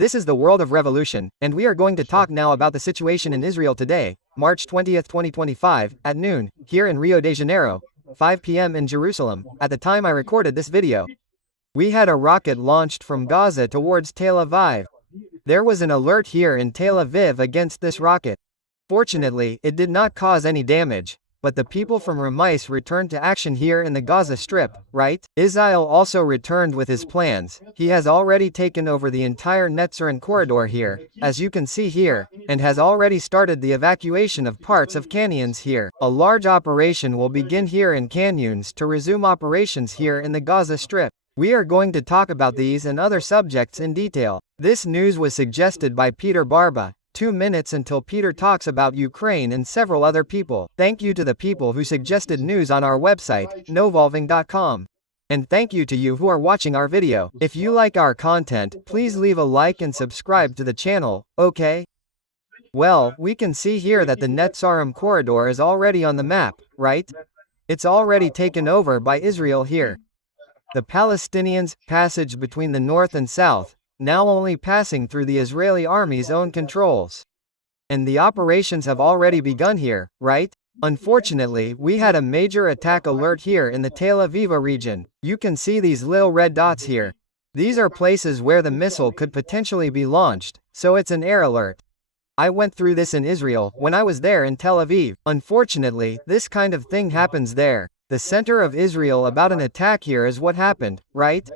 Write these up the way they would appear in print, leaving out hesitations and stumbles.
This is the world of revolution, and we are going to talk now about the situation in Israel today, March 20th, 2025, at noon, here in Rio de Janeiro, 5 p.m. in Jerusalem, at the time I recorded this video. We had a rocket launched from Gaza towards Tel Aviv. There was an alert here in Tel Aviv against this rocket. Fortunately, it did not cause any damage, but the people from HAMAS returned to action here in the Gaza Strip, right? Israel also returned with his plans. He has already taken over the entire Netzarim corridor here, as you can see here, and has already started the evacuation of parts of canyons here. A large operation will begin here in canyons to resume operations here in the Gaza Strip. We are going to talk about these and other subjects in detail. This news was suggested by Peter Barba. 2 minutes until Peter talks about Ukraine and several other people. Thank you to the people who suggested news on our website, novolving.com. And thank you to you who are watching our video. If you like our content, please leave a like and subscribe to the channel, okay? Well, we can see here that the Netzarim corridor is already on the map, right? It's already taken over by Israel here. The Palestinians' passage between the north and south, now only passing through the Israeli army's own controls. And the operations have already begun here, right? Unfortunately, we had a major attack alert here in the Tel Aviv region. You can see these little red dots here. These are places where the missile could potentially be launched, so it's an air alert. I went through this in Israel when I was there in Tel Aviv. Unfortunately, this kind of thing happens there. The center of Israel about an attack here is what happened, right?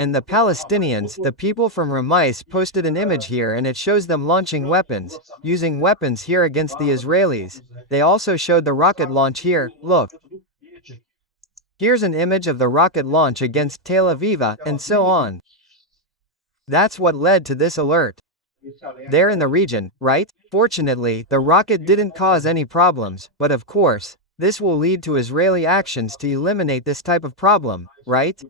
And the Palestinians, the people from HAMAS, posted an image here and it shows them launching weapons, using weapons here against the Israelis. They also showed the rocket launch here, look. Here's an image of the rocket launch against Tel Aviv, and so on. That's what led to this alert. There in the region, right? Fortunately, the rocket didn't cause any problems, but of course, this will lead to Israeli actions to eliminate this type of problem, right?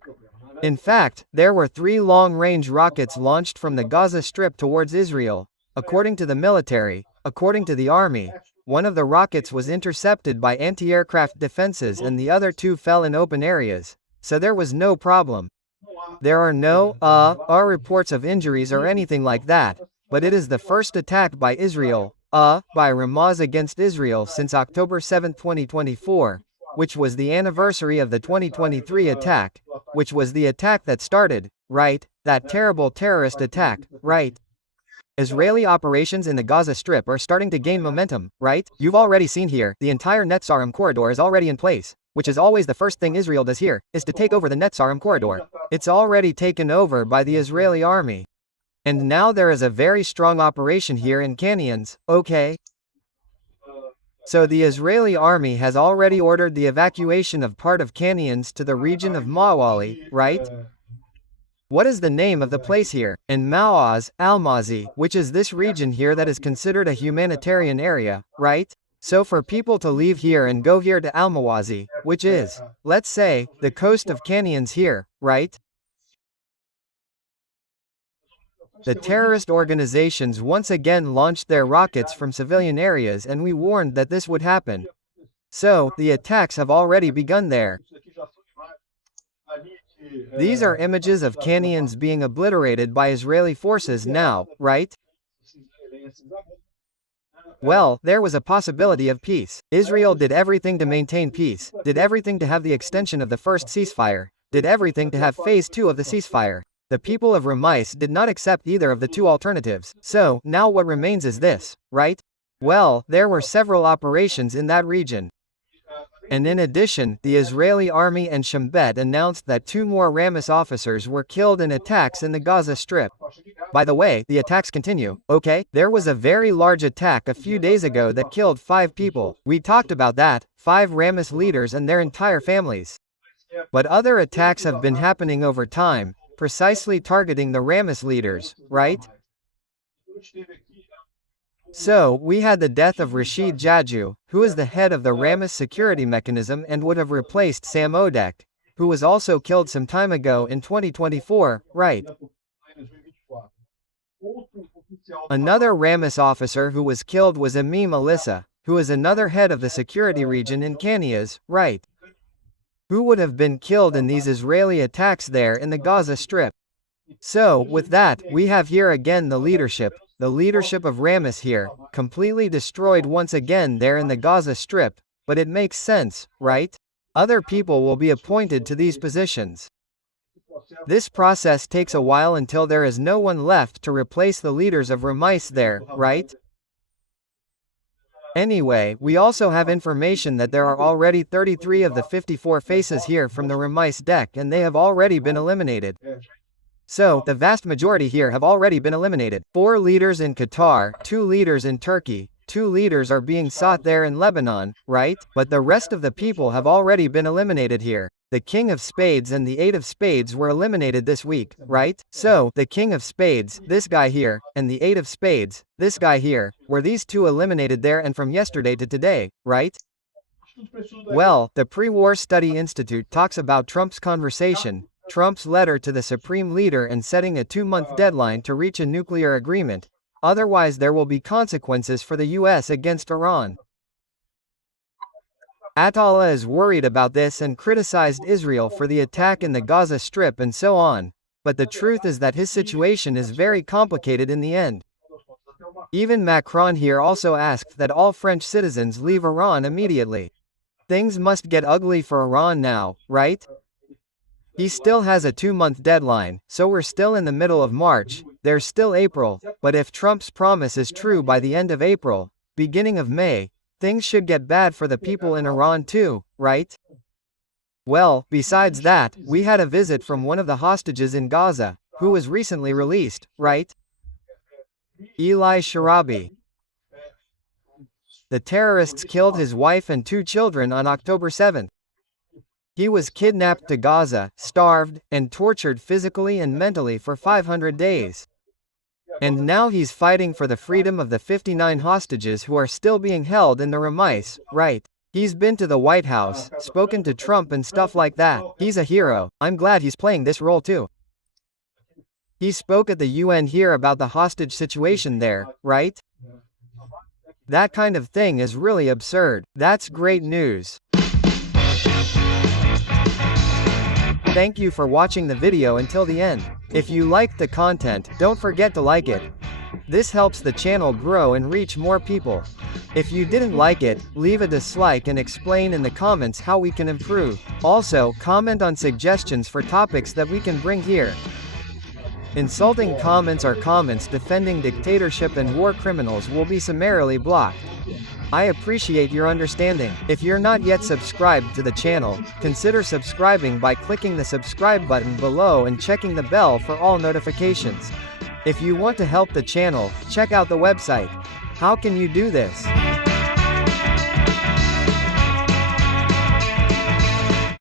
In fact, there were 3 long-range rockets launched from the Gaza Strip towards Israel. According to the military, according to the army, one of the rockets was intercepted by anti-aircraft defenses and the other 2 fell in open areas, so there was no problem. There are no reports of injuries or anything like that, but it is the first attack by Israel, by HAMAS against Israel since October 7, 2024. Which was the anniversary of the 2023 attack, which was the attack that started, right? That terrible terrorist attack, right? Israeli operations in the Gaza Strip are starting to gain momentum, right? You've already seen here, the entire Netzarim corridor is already in place, which is always the first thing Israel does here, is to take over the Netzarim corridor. It's already taken over by the Israeli army. And now there is a very strong operation here in canyons, okay? So the Israeli army has already ordered the evacuation of part of canyons to the region of Mawali, right? What is the name of the place here? In Maoz, Almazi, which is this region here that is considered a humanitarian area, right? So for people to leave here and go here to Almawazi, which is, let's say, the coast of canyons here, right? The terrorist organizations once again launched their rockets from civilian areas and we warned that this would happen. So, the attacks have already begun there. These are images of canyons being obliterated by Israeli forces now, right? Well, there was a possibility of peace. Israel did everything to maintain peace, did everything to have the extension of the first ceasefire, did everything to have phase 2 of the ceasefire. The people of HAMAS did not accept either of the 2 alternatives. So, now what remains is this, right? Well, there were several operations in that region. And in addition, the Israeli army and Shin Bet announced that 2 more HAMAS officers were killed in attacks in the Gaza Strip. By the way, the attacks continue, okay? There was a very large attack a few days ago that killed 5 people. We talked about that, 5 HAMAS leaders and their entire families. But other attacks have been happening over time, precisely targeting the HAMAS leaders, right? So, we had the death of Rashid Jaju, who is the head of the HAMAS security mechanism and would have replaced Sam Odek, who was also killed some time ago in 2024, right? Another HAMAS officer who was killed was Amim Alyssa, who is another head of the security region in Canyas, right? Who would have been killed in these Israeli attacks there in the Gaza Strip. So, with that, we have here again the leadership of Ramis here, completely destroyed once again there in the Gaza Strip, but it makes sense, right? Other people will be appointed to these positions. This process takes a while until there is no one left to replace the leaders of Ramis there, right? Anyway, we also have information that there are already 33 of the 54 faces here from the Ramis deck and they have already been eliminated. So, the vast majority here have already been eliminated. 4 leaders in Qatar, 2 leaders in Turkey, 2 leaders are being sought there in Lebanon, right? But the rest of the people have already been eliminated here. The King of Spades and the 8 of Spades were eliminated this week, right? So, the King of Spades, this guy here, and the 8 of Spades, this guy here, were these 2 eliminated there and from yesterday to today, right? Well, the Pre-War Study Institute talks about Trump's conversation, Trump's letter to the Supreme Leader and setting a 2-month deadline to reach a nuclear agreement. Otherwise there will be consequences for the US against Iran. Attallah is worried about this and criticized Israel for the attack in the Gaza Strip and so on, but the truth is that his situation is very complicated in the end. Even Macron here also asked that all French citizens leave Iran immediately. Things must get ugly for Iran now, right? He still has a 2-month deadline, so we're still in the middle of March, there's still April, but if Trump's promise is true by the end of April, beginning of May, things should get bad for the people in Iran too, right? Well, besides that, we had a visit from one of the hostages in Gaza, who was recently released, right? Eli Sharabi. The terrorists killed his wife and 2 children on October 7th. He was kidnapped to Gaza, starved, and tortured physically and mentally for 500 days. And now he's fighting for the freedom of the 59 hostages who are still being held in the Ramis, right? He's been to the White House, spoken to Trump and stuff like that. He's a hero. I'm glad he's playing this role too. He spoke at the UN here about the hostage situation there, right? That kind of thing is really absurd. That's great news. Thank you for watching the video until the end. If you liked the content, don't forget to like it. This helps the channel grow and reach more people. If you didn't like it, leave a dislike and explain in the comments how we can improve. Also, comment on suggestions for topics that we can bring here. Insulting comments or comments defending dictatorship and war criminals will be summarily blocked. I appreciate your understanding. If you're not yet subscribed to the channel, consider subscribing by clicking the subscribe button below and checking the bell for all notifications. If you want to help the channel, check out the website. How can you do this?